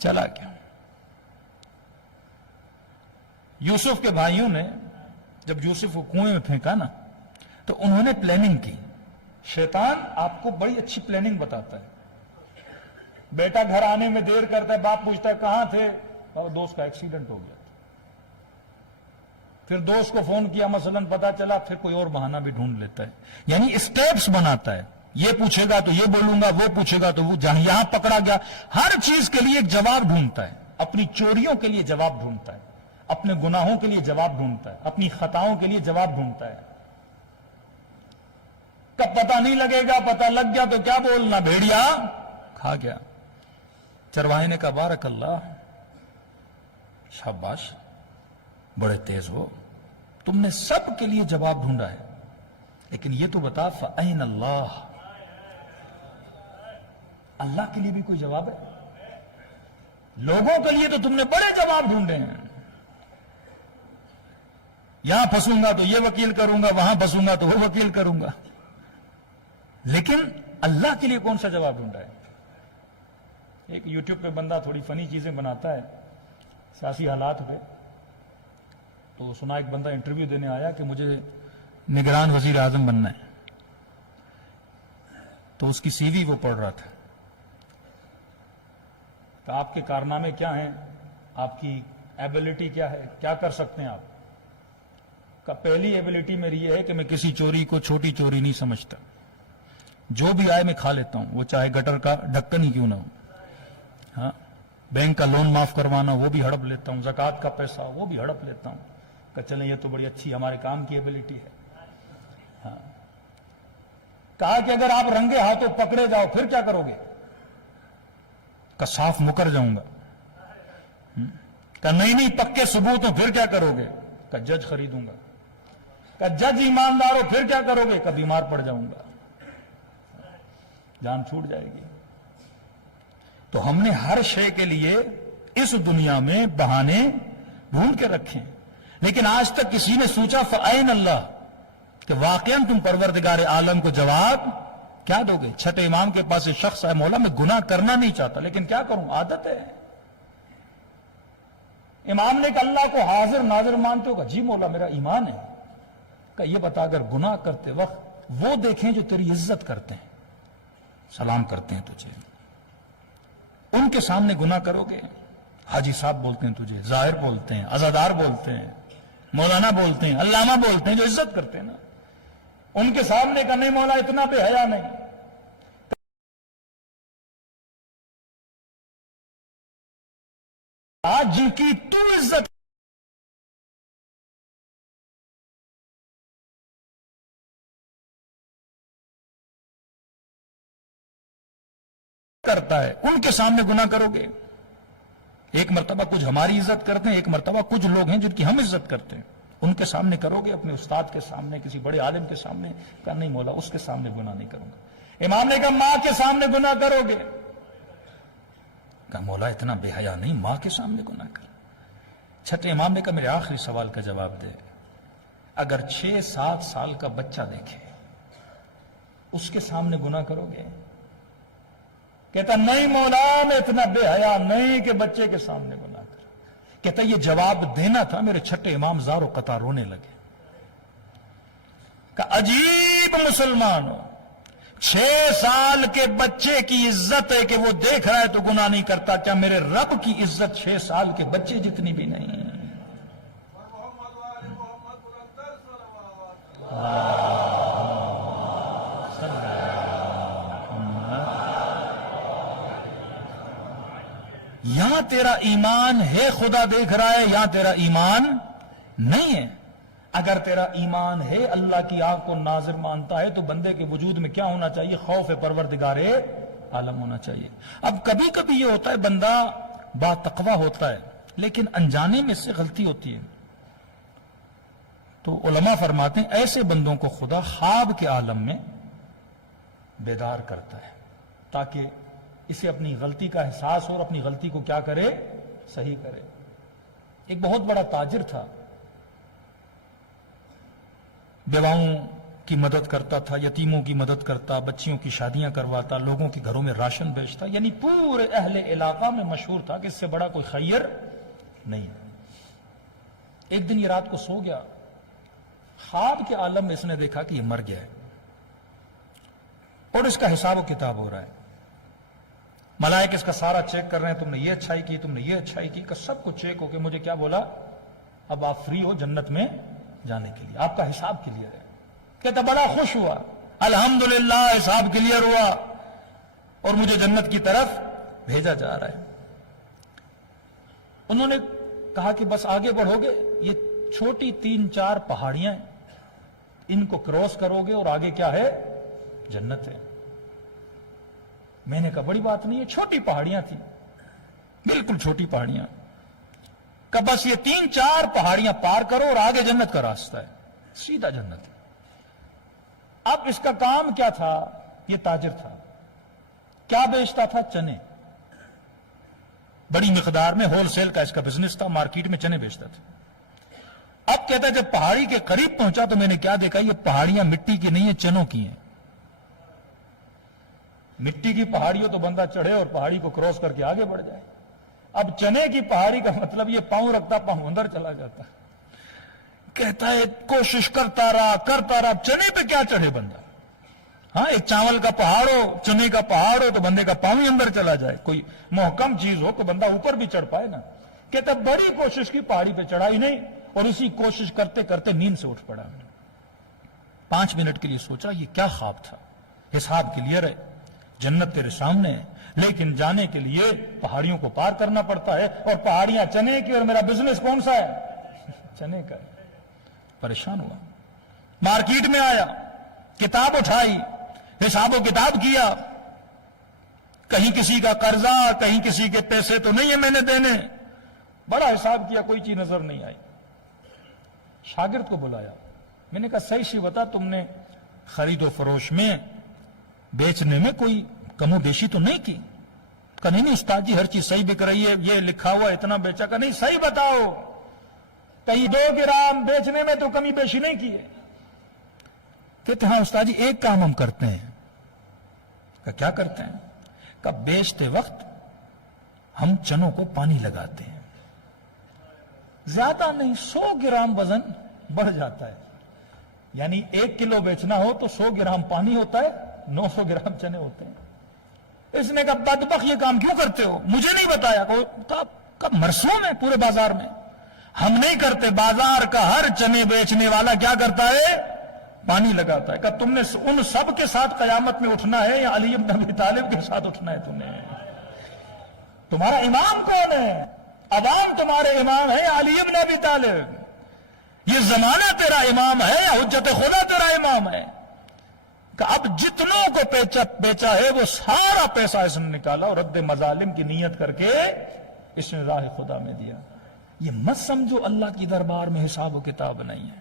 چلا گیا. یوسف کے بھائیوں نے جب یوسف کو کنویں میں پھینکا نا تو انہوں نے پلاننگ کی. شیطان آپ کو بڑی اچھی پلاننگ بتاتا ہے. بیٹا گھر آنے میں دیر کرتا ہے, باپ پوچھتا ہے کہاں تھے, دوست کا ایکسیڈنٹ ہو گیا. پھر دوست کو فون کیا, مثلا پتا چلا, پھر کوئی اور بہانہ بھی ڈھونڈ لیتا ہے. یعنی اسٹیپس بناتا ہے. یہ پوچھے گا تو یہ بولوں گا, وہ پوچھے گا تو وہ, جہاں یہاں پکڑا گیا. ہر چیز کے لیے ایک جواب ڈھونڈتا ہے. اپنی چوریوں کے لیے جواب ڈھونڈتا ہے, اپنے گناہوں کے لیے جواب ڈھونڈتا ہے, اپنی خطاؤں کے لیے جواب ڈھونڈتا ہے. کب پتہ نہیں لگے گا, پتہ لگ گیا تو کیا بولنا, بھیڑیا کھا گیا. چرواہے نے کہا بارک اللہ, شاباش, بڑے تیز ہو, تم نے سب کے لیے جواب ڈھونڈا ہے, لیکن یہ تو بتا فَأَيْنَ اللَّهُ, اللہ کے لیے بھی کوئی جواب ہے؟ لوگوں کے لیے تو تم نے بڑے جواب ڈھونڈے ہیں. یہاں پھنسوں گا تو یہ وکیل کروں گا, وہاں پھنسوں گا تو وہ وکیل کروں گا, لیکن اللہ کے لیے کون سا جواب ڈھونڈا ہے؟ ایک یوٹیوب پہ بندہ تھوڑی فنی چیزیں بناتا ہے سیاسی حالات پہ. تو سنا ایک بندہ انٹرویو دینے آیا کہ مجھے نگران وزیر اعظم بننا ہے. تو اس کی سی وی وہ پڑھ رہا تھا. کہ آپ کے کارنامے کیا ہیں, آپ کی ایبلٹی کیا ہے, کیا کر سکتے ہیں آپ؟ کہ پہلی ایبلٹی میری یہ ہے کہ میں کسی چوری کو چھوٹی چوری نہیں سمجھتا. جو بھی آئے میں کھا لیتا ہوں, وہ چاہے گٹر کا ڈھکن ہی کیوں نہ ہو. ہاں, بینک کا لون معاف کروانا وہ بھی ہڑپ لیتا ہوں, زکوٰۃ کا پیسہ وہ بھی ہڑپ لیتا ہوں. کہ چلیں یہ تو بڑی اچھی ہمارے کام کی ایبلٹی ہے. ہاں, کہا کہ اگر آپ رنگے ہاتھوں پکڑے جاؤ پھر کیا کرو گے؟ کہ صاف مکر جاؤں گا. کہ نہیں پکے ثبوت ہو پھر کیا کرو گے؟ کہ جج خریدوں گا. کہ جج ایماندار ہو پھر کیا کرو گے؟ کہ بیمار پڑ جاؤں گا, جان چھوٹ جائے گی. تو ہم نے ہر شے کے لیے اس دنیا میں بہانے ڈھونڈ کے رکھے, لیکن آج تک کسی نے سوچا فَأَيْنَ اللَّهُ کہ واقعاً تم پروردگار عالم کو جواب کیا دو گے؟ چھٹے امام کے پاس ایک شخص ہے, مولا میں گناہ کرنا نہیں چاہتا لیکن کیا کروں, عادت ہے. امام نے کہا اللہ کو حاضر ناظر مانتے ہو؟ جی مولا میرا ایمان ہے. کہ یہ بتا اگر گناہ کرتے وقت وہ دیکھیں جو تیری عزت کرتے ہیں, سلام کرتے ہیں تجھے, ان کے سامنے گناہ کرو گے؟ حاجی صاحب بولتے ہیں تجھے, ظاہر بولتے ہیں, عزادار بولتے ہیں, مولانا بولتے ہیں, علامہ بولتے ہیں, جو عزت کرتے ہیں نا, ان کے سامنے کا نہیں مولا اتنا بے حیا نہیں. آج جن کی تو عزت کرتا ہے ان کے سامنے گناہ کرو گے؟ ایک مرتبہ کچھ ہماری عزت کرتے ہیں, ایک مرتبہ کچھ لوگ ہیں جن کی ہم عزت کرتے ہیں, ان کے سامنے کرو گے؟ اپنے استاد کے سامنے, کسی بڑے عالم کے سامنے؟ کہا نہیں مولا اس کے سامنے گناہ نہیں کروں گا. امام نے کہا ماں کے سامنے گناہ کرو گے؟ کہا مولا اتنا بے حیا نہیں, ماں کے سامنے گناہ کر. چھٹے امام نے کہا میرے آخری سوال کا جواب دے, اگر 6-7 سال کا بچہ دیکھے اس کے سامنے گناہ کرو گے؟ کہتا نہیں مولا میں اتنا بے حیا نہیں کہ بچے کے سامنے گناہ کر. کہتا یہ جواب دینا تھا, میرے چھٹے امام زار و قطار رونے لگے. کہ عجیب مسلمان ہو, 6 سال کے بچے کی عزت ہے کہ وہ دیکھ رہا ہے تو گناہ نہیں کرتا, کیا میرے رب کی عزت 6 سال کے بچے جتنی بھی نہیں ہے؟ یہاں تیرا ایمان ہے خدا دیکھ رہا ہے, یہاں تیرا ایمان نہیں ہے. اگر تیرا ایمان ہے اللہ کی آنکھ کو ناظر مانتا ہے تو بندے کے وجود میں کیا ہونا چاہیے؟ خوف پروردگار عالم ہونا چاہیے. اب کبھی کبھی یہ ہوتا ہے بندہ با تقوی ہوتا ہے لیکن انجانے میں اس سے غلطی ہوتی ہے. تو علماء فرماتے ہیں ایسے بندوں کو خدا خواب کے عالم میں بیدار کرتا ہے تاکہ اسے اپنی غلطی کا احساس ہو اور اپنی غلطی کو کیا کرے؟ صحیح کرے. ایک بہت بڑا تاجر تھا, بیواؤں کی مدد کرتا تھا، یتیموں کی مدد کرتا، بچیوں کی شادیاں کرواتا، لوگوں کے گھروں میں راشن بیچتا، یعنی پورے اہل علاقہ میں مشہور تھا کہ اس سے بڑا کوئی خیر نہیں۔ ایک دن یہ رات کو سو گیا، خواب کے عالم میں اس نے دیکھا کہ یہ مر گیا ہے اور اس کا حساب و کتاب ہو رہا ہے۔ ملائکہ اس کا سارا چیک کر رہے ہیں، تم نے یہ اچھائی کی، تم نے یہ اچھائی کی، کہ سب کچھ چیک ہو کے مجھے کیا بولا، اب آپ فری ہو جنت میں جانے کے لیے، آپ کا حساب کلیئر ہے۔ کہتا بڑا خوش ہوا، الحمدللہ حساب کلیئر ہوا اور مجھے جنت کی طرف بھیجا جا رہا ہے۔ انہوں نے کہا کہ بس آگے بڑھو گے، یہ چھوٹی 3-4 پہاڑیاں ہیں، ان کو کراس کرو گے اور آگے کیا ہے، جنت ہے۔ میں نے کہا بڑی بات نہیں ہے، چھوٹی پہاڑیاں تھیں، بالکل چھوٹی پہاڑیاں، کہ بس یہ 3-4 پہاڑیاں پار کرو اور آگے جنت کا راستہ ہے، سیدھا جنت ہے۔ اب اس کا کام کیا تھا، یہ تاجر تھا، کیا بیچتا تھا، چنے، بڑی مقدار میں، ہول سیل کا اس کا بزنس تھا، مارکیٹ میں چنے بیچتا تھا۔ اب کہتا ہے جب پہاڑی کے قریب پہنچا تو میں نے کیا دیکھا، یہ پہاڑیاں مٹی کی نہیں ہیں، چنوں کی ہیں۔ مٹی کی پہاڑی ہو تو بندہ چڑھے اور پہاڑی کو کراس کر کے آگے بڑھ جائے، اب چنے کی پہاڑی کا مطلب یہ پاؤں رکھتا پاؤں اندر چلا جاتا۔ کہتا ہے کوشش کرتا رہا اب چنے پہ کیا چڑھے بندہ، ہاں ایک چاول کا پہاڑ ہو، چنے کا پہاڑ ہو تو بندے کا پاؤں ہی اندر چلا جائے، کوئی محکم چیز ہو تو بندہ اوپر بھی چڑھ پائے نا۔ کہتا بڑی کوشش کی، پہاڑی پہ چڑھائی نہیں، اور اسی کوشش کرتے کرتے نیند سے اٹھ پڑا۔ 5 منٹ کے لیے سوچا یہ کیا خواب تھا، حساب کلیئر ہے، جنت تیرے سامنے ہے، لیکن جانے کے لیے پہاڑیوں کو پار کرنا پڑتا ہے، اور پہاڑیاں چنے کی اور میرا بزنس کون سا ہے، چنے کا ہے۔ پریشان ہوا، مارکیٹ میں آیا، کتاب اٹھائی، حساب و کتاب کیا، کہیں کسی کا قرضہ، کہیں کسی کے پیسے تو نہیں ہے میں نے دینے، بڑا حساب کیا، کوئی چیز نظر نہیں آئی۔ شاگرد کو بلایا، میں نے کہا صحیح سی بتا، تم نے خرید و فروش میں، بیچنے میں کوئی کم و بیشی تو نہیں کی؟ کہا نہیں استاد جی ہر چیز صحیح بک رہی ہے، یہ لکھا ہوا اتنا بیچا، کہ نہیں صحیح بتاؤ، کہیں 2 گرام بیچنے میں تو کمی بیشی نہیں کی ہے؟ کہتے ہاں استاد جی ایک کام ہم کرتے ہیں۔ کہ کیا کرتے ہیں؟ کہ بیچتے وقت ہم چنوں کو پانی لگاتے ہیں، زیادہ نہیں، 100 گرام وزن بڑھ جاتا ہے، یعنی 1 کلو بیچنا ہو تو 100 گرام پانی ہوتا ہے، 900 گرام چنے ہوتے ہیں۔ اس نے کہا بدبخت یہ کام کیوں کرتے ہو، مجھے نہیں بتایا؟ کب مرسوم ہے پورے بازار میں، ہم نہیں کرتے، بازار کا ہر چنے بیچنے والا کیا کرتا ہے، پانی لگاتا ہے۔ کہ تم نے ان سب کے ساتھ قیامت میں اٹھنا ہے یا علی بن ابی طالب کے ساتھ اٹھنا ہے تمہیں؟ تمہارا امام کون ہے؟ عوام تمہارے امام ہے یا علی بن ابی طالب؟ یہ زمانہ تیرا امام ہے یا حجت خدا تیرا امام ہے؟ کہ اب جتنوں کو بیچا ہے وہ سارا پیسہ اس نے نکالا اور رد مظالم کی نیت کر کے اس نے راہ خدا میں دیا۔ یہ مت سمجھو اللہ کی دربار میں حساب و کتاب نہیں ہے۔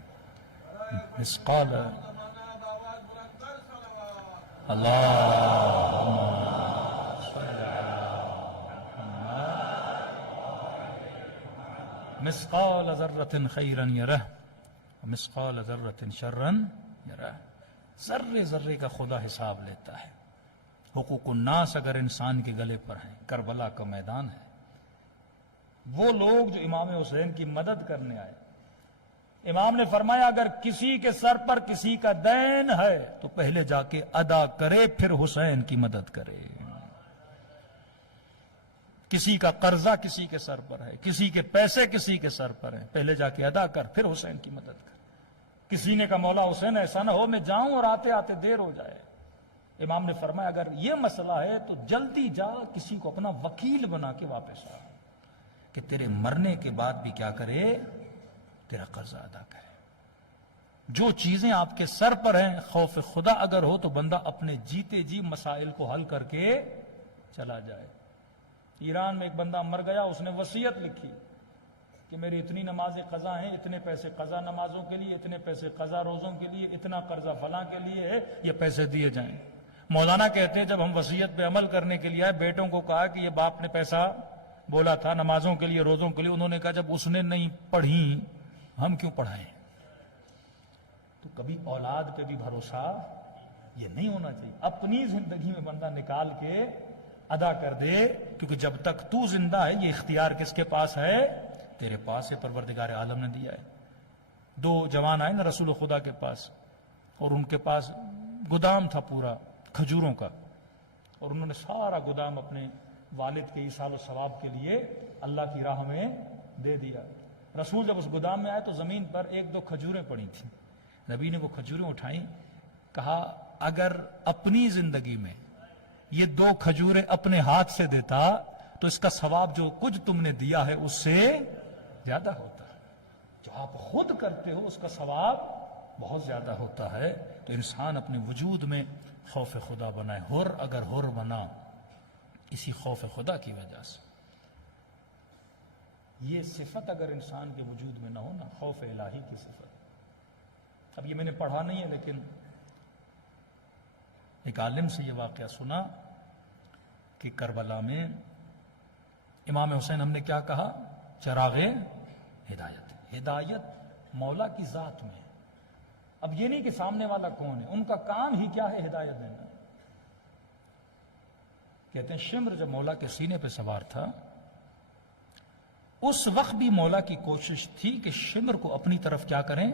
مسقال مسقال ذرۃ خیرا یرہ ومثقال ذرۃ شرا یرہ۔ ذرے ذرے کا خدا حساب لیتا ہے۔ حقوق الناس اگر انسان کے گلے پر ہیں، کربلا کا میدان ہے، وہ لوگ جو امام حسین کی مدد کرنے آئے، امام نے فرمایا اگر کسی کے سر پر کسی کا دین ہے تو پہلے جا کے ادا کرے، پھر حسین کی مدد کرے۔ کسی کا قرضہ کسی کے سر پر ہے، کسی کے پیسے کسی کے سر پر ہیں، پہلے جا کے ادا کر، پھر حسین کی مدد کر۔ کسی نے کہا مولا حسین ایسا نہ ہو میں جاؤں اور آتے آتے دیر ہو جائے۔ امام نے فرمایا اگر یہ مسئلہ ہے تو جلدی جا، کسی کو اپنا وکیل بنا کے واپس آ، کہ تیرے مرنے کے بعد بھی کیا کرے، تیرا قرضہ ادا کرے۔ جو چیزیں آپ کے سر پر ہیں، خوف خدا اگر ہو تو بندہ اپنے جیتے جی مسائل کو حل کر کے چلا جائے۔ ایران میں ایک بندہ مر گیا، اس نے وصیت لکھی کہ میری اتنی نمازیں قضا ہیں، اتنے پیسے قضا نمازوں کے لیے، اتنے پیسے قضا روزوں کے لیے، اتنا قرضہ فلاں کے لیے ہے، یہ پیسے دیے جائیں۔ مولانا کہتے ہیں جب ہم وصیت پہ عمل کرنے کے لیے آئے، بیٹوں کو کہا کہ یہ باپ نے پیسہ بولا تھا نمازوں کے لیے، روزوں کے لیے، انہوں نے کہا جب اس نے نہیں پڑھی ہم کیوں پڑھائیں؟ تو کبھی اولاد پہ بھی بھروسہ یہ نہیں ہونا چاہیے. اپنی زندگی میں بندہ نکال کے ادا کر دے, کیونکہ جب تک تو زندہ ہے یہ اختیار کس کے پاس ہے؟ تیرے پاس ہے, پروردگار عالم نے دیا ہے. 2 جوان آئے نا رسول خدا کے پاس, اور ان کے پاس گودام تھا پورا کھجوروں کا, اور انہوں نے سارا گودام اپنے والد کے ایصال و ثواب کے لیے اللہ کی راہ میں دے دیا. رسول جب اس گودام میں آئے تو زمین پر 1-2 کھجوریں پڑی تھیں. نبی نے وہ کھجوریں اٹھائیں, کہا اگر اپنی زندگی میں یہ 2 کھجوریں اپنے ہاتھ سے دیتا تو اس کا ثواب جو کچھ تم نے دیا ہے اس سے زیادہ ہوتا ہے. جو آپ خود کرتے ہو اس کا ثواب بہت زیادہ ہوتا ہے. تو انسان اپنے وجود میں خوف خدا بنائے. حر اگر حر بنا اسی خوف خدا کی وجہ سے. یہ صفت اگر انسان کے وجود میں نہ ہو نا, خوف الہی کی صفت. اب یہ میں نے پڑھا نہیں ہے, لیکن ایک عالم سے یہ واقعہ سنا کہ کربلا میں امام حسین ہم نے کیا کہا؟ چراغ ہدایت. ہدایت مولا کی ذات میں ہے. اب یہ نہیں کہ سامنے والا کون ہے, ان کا کام ہی کیا ہے؟ ہدایت دینا. کہتے ہیں شمر جب مولا کے سینے پہ سوار تھا اس وقت بھی مولا کی کوشش تھی کہ شمر کو اپنی طرف کیا کریں؟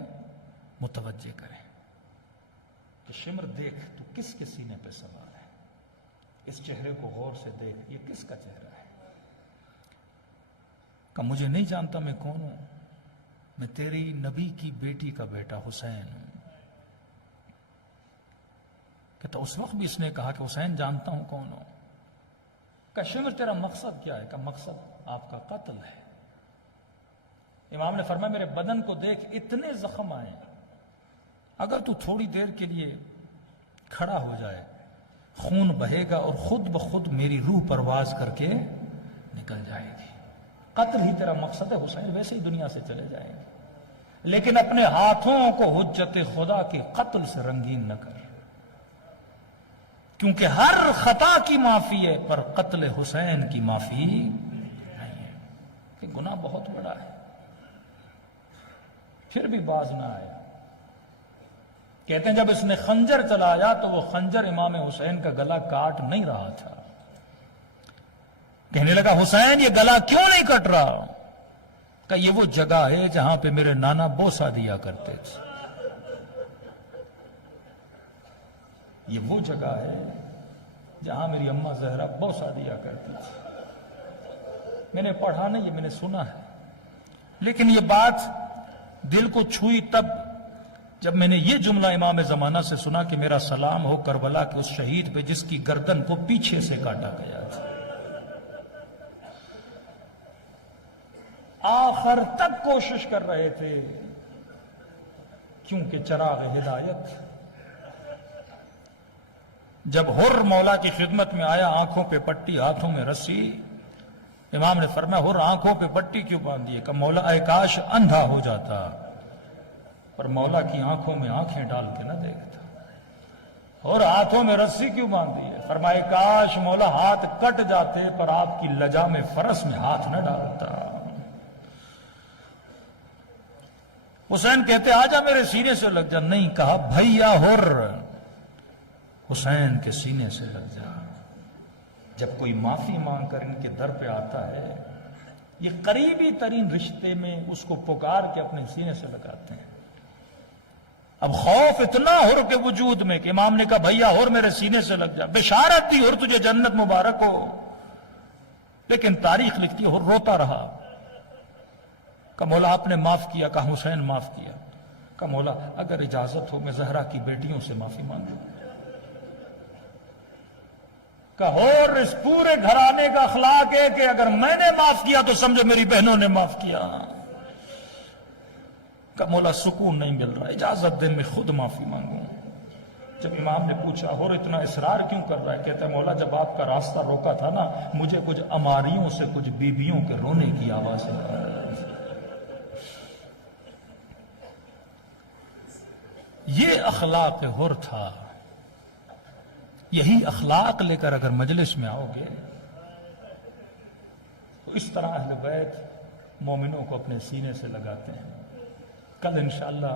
متوجہ کریں کہ شمر دیکھ تو کس کے سینے پہ سوار ہے, اس چہرے کو غور سے دیکھ, یہ کس کا چہرہ ہے؟ کہ مجھے نہیں جانتا میں کون ہوں, میں تیری نبی کی بیٹی کا بیٹا حسین ہوں. کہ تو اس وقت بھی اس نے کہا کہ حسین جانتا ہوں کون ہوں. کہ شمر تیرا مقصد کیا ہے؟ کہ مقصد آپ کا قتل ہے. امام نے فرمایا میرے بدن کو دیکھ اتنے زخم آئے, اگر تو تھوڑی دیر کے لیے کھڑا ہو جائے خون بہے گا اور خود بخود میری روح پرواز کر کے نکل جائے گی. قتل ہی تیرا مقصد ہے حسین, ویسے ہی دنیا سے چلے جائیں گے, لیکن اپنے ہاتھوں کو حجت خدا کے قتل سے رنگین نہ کر, کیونکہ ہر خطا کی معافی ہے پر قتل حسین کی معافی نہیں ہے. کہ گناہ بہت بڑا ہے. پھر بھی باز نہ آیا. کہتے ہیں جب اس نے خنجر چلایا تو وہ خنجر امام حسین کا گلا کاٹ نہیں رہا تھا. کہنے لگا حسین یہ گلا کیوں نہیں کٹ رہا؟ کہ یہ وہ جگہ ہے جہاں پہ میرے نانا بوسا دیا کرتے تھے. یہ وہ جگہ ہے جہاں میری اماں زہرا بوسا دیا کرتی تھی. میں نے پڑھا نہیں, یہ میں نے سنا ہے, لیکن یہ بات دل کو چھوئی تب جب میں نے یہ جملہ امام زمانہ سے سنا کہ میرا سلام ہو کربلا کے اس شہید پہ جس کی گردن کو پیچھے سے کاٹا گیا تھا. آخر تک کوشش کر رہے تھے, کیونکہ چراغ ہدایت جب حر مولا کی خدمت میں آیا, آنکھوں پہ پٹی ہاتھوں میں رسی. امام نے فرمایا حر آنکھوں پہ پٹی کیوں باندھی ہے؟ کہ مولا اے کاش اندھا ہو جاتا, پر مولا کی آنکھوں میں آنکھیں ڈال کے نہ دیکھتا. اور ہاتھوں میں رسی کیوں باندھی ہے؟ فرمائے کاش مولا ہاتھ کٹ جاتے پر آپ کی لجا میں فرس میں ہاتھ نہ ڈالتا. حسین کہتے آجا میرے سینے سے لگ جا. نہیں, کہا بھیا حر حسین کے سینے سے لگ جا. جب کوئی معافی مانگ کر ان کے در پہ آتا ہے, یہ قریبی ترین رشتے میں اس کو پکار کے اپنے سینے سے لگاتے ہیں. اب خوف اتنا حر کے وجود میں کہ امام نے کہا بھیا حر میرے سینے سے لگ جا. بشارت دی حر تجھے جنت مبارک ہو. لیکن تاریخ لکھتی ہے حر روتا رہا. کہ مولا آپ نے معاف کیا. کہا حسین معاف کیا. کہ مولا اگر اجازت ہو میں زہرا کی بیٹیوں سے معافی مانگ لوں. کہ اور اس پورے گھرانے کا اخلاق ہے کہ اگر میں نے معاف کیا تو سمجھو میری بہنوں نے معاف کیا. کہ مولا سکون نہیں مل رہا, اجازت دے میں خود معافی مانگوں. جب امام نے پوچھا اور اتنا اصرار کیوں کر رہا ہے؟ کہتا ہے مولا جب آپ کا راستہ روکا تھا نا, مجھے کچھ اماریوں سے کچھ بیبیوں کے رونے کی آوازیں آ رہی تھیں. یہ اخلاق حر تھا. یہی اخلاق لے کر اگر مجلس میں آؤ گے تو اس طرح اہل بیت مومنوں کو اپنے سینے سے لگاتے ہیں. کل انشاءاللہ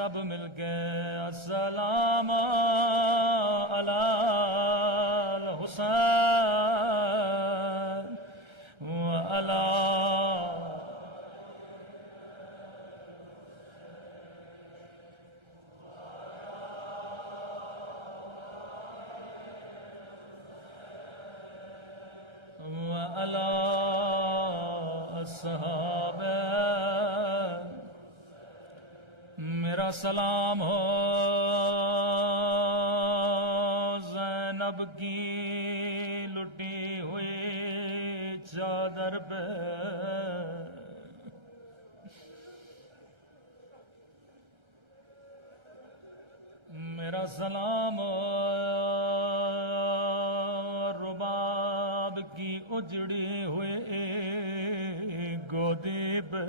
سب مل کے السلام علی الحسین وعلی وعلی الصحابہ میرا سلام ہو زینب کی لٹی ہوئی چادر پہ میرا سلام ہو رباب کی اجڑی ہوئی گودی پہ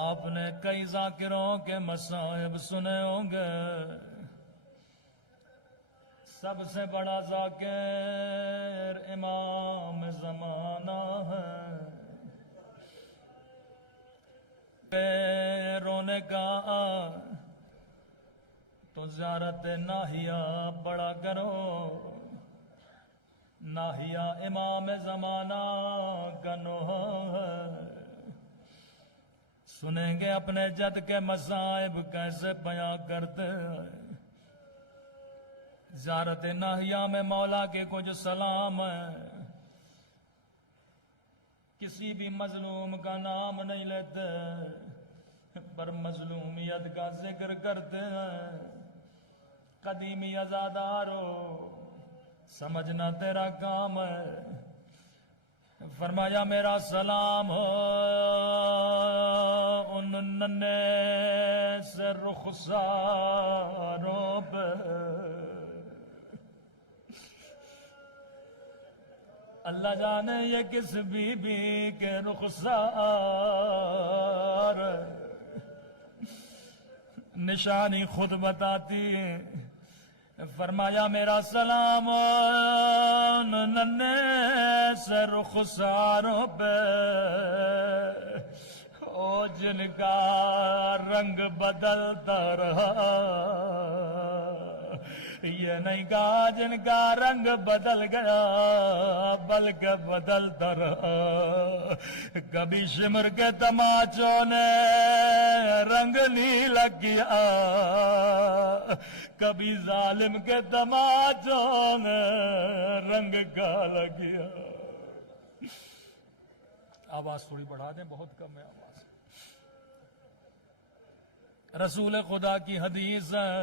آپ نے کئی ذاکروں کے مصائب سنے ہوں گے، سب سے بڑا ذاکر امام زمانہ ہے۔ رونے کا تو زیارت ناہیہ بڑا کرو، ناہیہ امام زمانہ کا نوحہ ہے۔ سنیں گے اپنے جد کے مصائب کیسے بیاں کرتے ہیں۔ زیارت ناہیہ میں مولا کے کچھ سلام ہے، کسی بھی مظلوم کا نام نہیں لیتے پر مظلومیت کا ذکر کرتے ہیں۔ قدیمی عزادارو سمجھنا تیرا کام ہے۔ فرمایا میرا سلام ہو ان ننے سے رخساروں پہ، اللہ جانے یہ کس بی بی کے رخسار، نشانی خود بتاتی ہے۔ فرمایا میرا سلام ان ننے سے رخساروں پہ، او جن کا رنگ بدلتا رہا، یہ نہیں کہا جن کا رنگ بدل گیا بلکہ بدلتا رہا۔ کبھی شمر کے تماچوں نے رنگ نیلا کیا، کبھی ظالم کے تماچوں نے رنگ کالا کیا۔ آواز تھوڑی بڑھا دیں، بہت کم ہے آواز۔ رسول خدا کی حدیث ہے،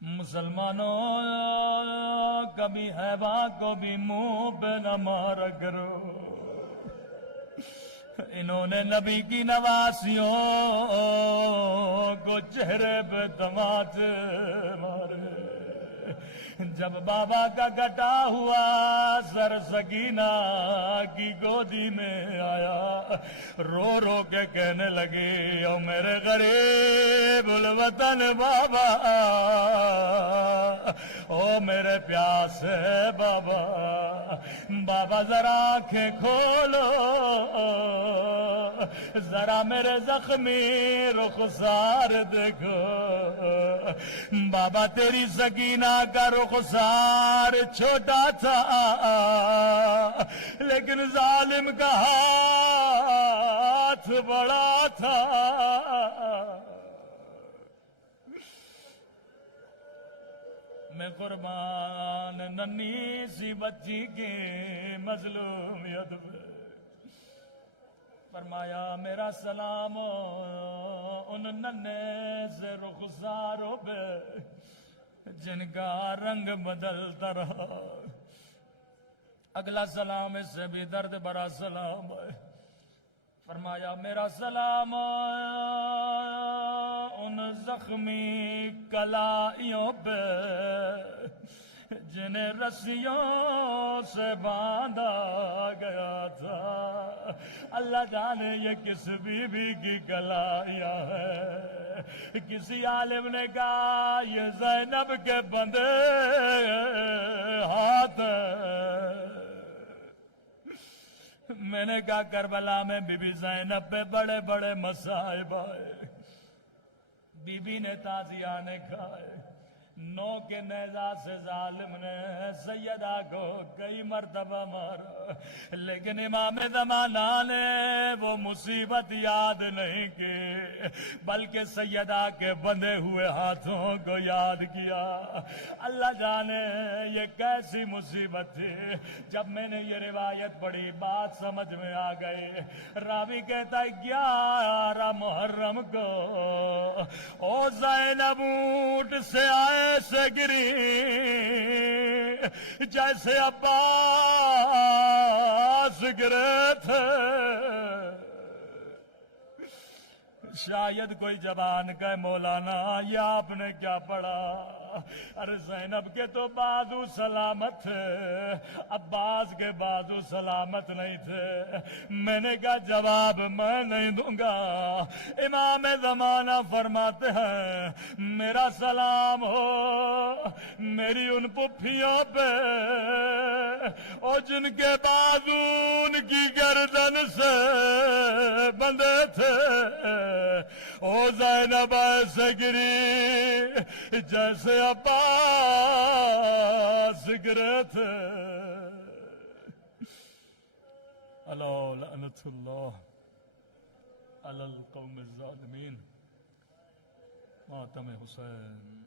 مسلمانوں کبھی ہیبا کو بھی منہ پہ نہ مارا کرو۔ انہوں نے نبی کی نواسیوں کو چہرے پہ تماچے مارے۔ جب بابا کا کٹا ہوا سر سکینہ کی گودی میں آیا، رو رو کے کہنے لگے او میرے غریب الوطن بابا، او میرے پیاسے بابا، بابا ذرا آنکھیں کھولو، ذرا میرے زخمی رخسار دیکھو۔ بابا تیری سکینہ کا رخسار چھوٹا تھا لیکن ظالم کا ہاتھ بڑا تھا۔ میں قربان ننھی سی بچی کی مظلومیت میں۔ فرمایا میرا سلام ان ننے سے رخساروں پہ جن کا رنگ بدلتا رہا۔ اگلا سلام اس سے بھی درد بھرا سلام ہے۔ فرمایا میرا سلام ان زخمی کلائیوں پہ جنہیں رسیوں سے باندھا گیا تھا۔ اللہ جانے یہ کس بی بی کی کلائیاں ہے۔ کسی عالم نے کہا یہ زینب کے بندے ہاتھ ہیں۔ میں نے کہا کربلا میں بی بی زینب پہ بڑے بڑے مصائب آئے، بی بی نے تازیانے کھائے، نو کے نیزہ سے ظالم نے سیدہ کو کئی مرتبہ مارا، لیکن امام زمانہ نے وہ مصیبت یاد نہیں کی، بلکہ سیدہ کے بندھے ہوئے ہاتھوں کو یاد کیا۔ اللہ جانے یہ کیسی مصیبت تھی۔ جب میں نے یہ روایت پڑھی بات سمجھ میں آ گئی۔ راوی کہتا ہے 11 محرم کو او زینب اونٹ سے آئے سے گری جیسے عباس گرے تھے۔ شاید کوئی جوان کہے مولانا یہ آپ نے کیا پڑھا؟ ارے زینب کے تو بازو سلامت تھے، عباس کے بازو سلامت نہیں تھے۔ میں نے کہا جواب میں نہیں دوں گا۔ امام زمانہ فرماتے ہیں میرا سلام ہو میری ان پھپھیوں پہ اور جن کے بازو ان کی گردن سے بندھے تھے۔ او زینب ایسے گری جیسے عباس گرے تھے۔ الا لعنت اللہ علی القوم الظالمین۔ ماتم حسین۔